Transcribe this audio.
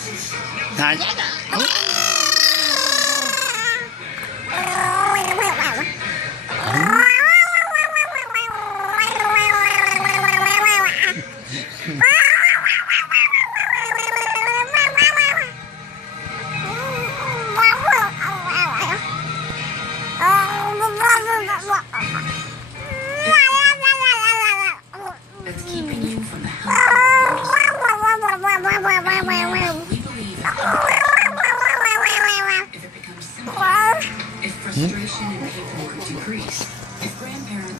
Nah, That's keeping you from the healthy we believe if it becomes simple, if frustration and paperwork decrease,